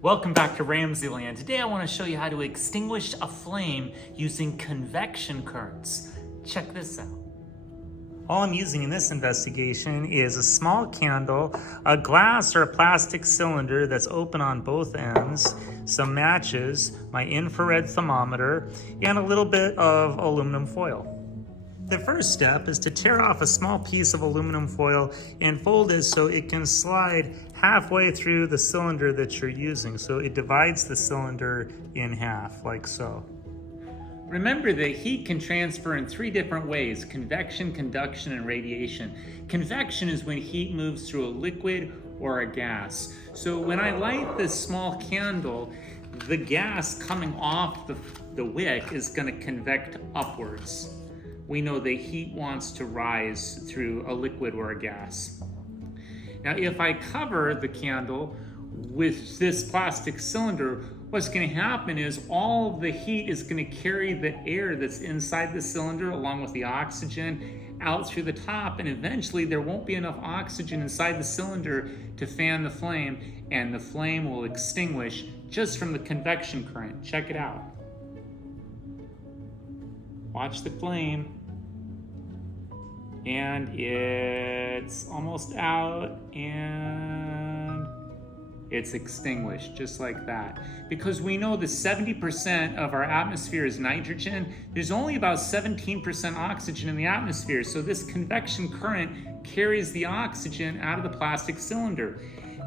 Welcome back to RamZland. Today I want to show you how to extinguish a flame using convection currents. Check this out. All I'm using in this investigation is a small candle, a glass or a plastic cylinder that's open on both ends, some matches, my infrared thermometer, and a little bit of aluminum foil. The first step is to tear off a small piece of aluminum foil and fold it so it can slide halfway through the cylinder that you're using. So it divides the cylinder in half, like so. Remember that heat can transfer in three different ways: convection, conduction, and radiation. Convection is when heat moves through a liquid or a gas. So when I light this small candle, the gas coming off the wick is going to convect upwards. We know that heat wants to rise through a liquid or a gas. Now, if I cover the candle with this plastic cylinder, what's going to happen is all the heat is going to carry the air that's inside the cylinder along with the oxygen out through the top, and eventually there won't be enough oxygen inside the cylinder to fan the flame, and the flame will extinguish just from the convection current. Check it out. Watch the flame. And it's almost out and it's extinguished just like that. Because we know that 70% of our atmosphere is nitrogen, there's only about 17% oxygen in the atmosphere. So this convection current carries the oxygen out of the plastic cylinder.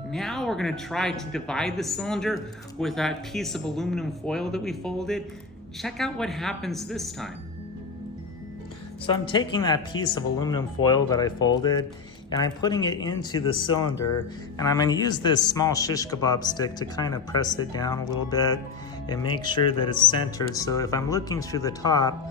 Now we're going to try to divide the cylinder with that piece of aluminum foil that we folded. Check out what happens this time. So I'm taking that piece of aluminum foil that I folded and I'm putting it into the cylinder, and I'm going to use this small shish kebab stick to kind of press it down a little bit and make sure that it's centered. So if I'm looking through the top,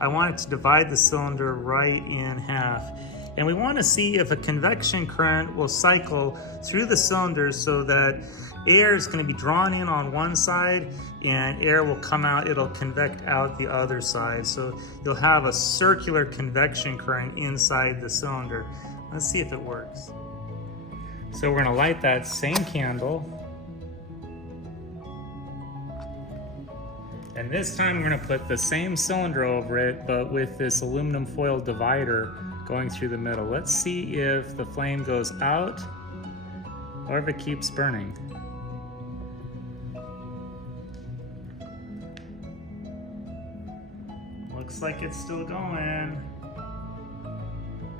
I want it to divide the cylinder right in half. And we want to see if a convection current will cycle through the cylinder so that air is going to be drawn in on one side and air will come out, it'll convect out the other side. So you'll have a circular convection current inside the cylinder. Let's see if it works. So we're going to light that same candle. And this time we're going to put the same cylinder over it, but with this aluminum foil divider going through the middle. Let's see if the flame goes out or if it keeps burning. Looks like it's still going.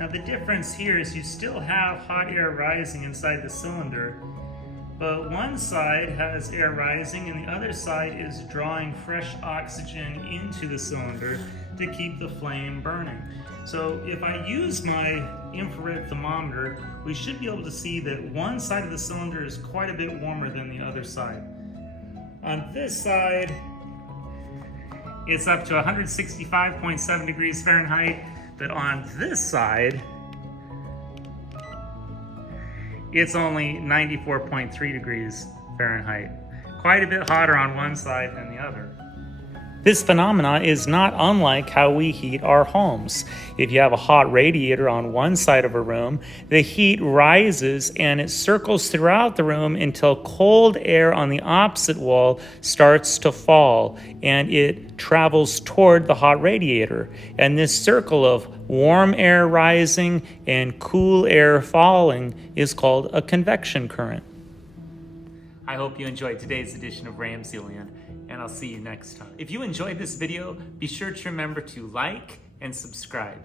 Now the difference here is you still have hot air rising inside the cylinder, but one side has air rising and the other side is drawing fresh oxygen into the cylinder to keep the flame burning. So if I use my infrared thermometer, we should be able to see that one side of the cylinder is quite a bit warmer than the other side. On this side, it's up to 165.7 degrees Fahrenheit, but on this side, it's only 94.3 degrees Fahrenheit. Quite a bit hotter on one side than the other. This phenomena is not unlike how we heat our homes. If you have a hot radiator on one side of a room, the heat rises and it circles throughout the room until cold air on the opposite wall starts to fall and it travels toward the hot radiator. And this circle of warm air rising and cool air falling is called a convection current. I hope you enjoyed today's edition of RamZland, and I'll see you next time. If you enjoyed this video, be sure to remember to like and subscribe.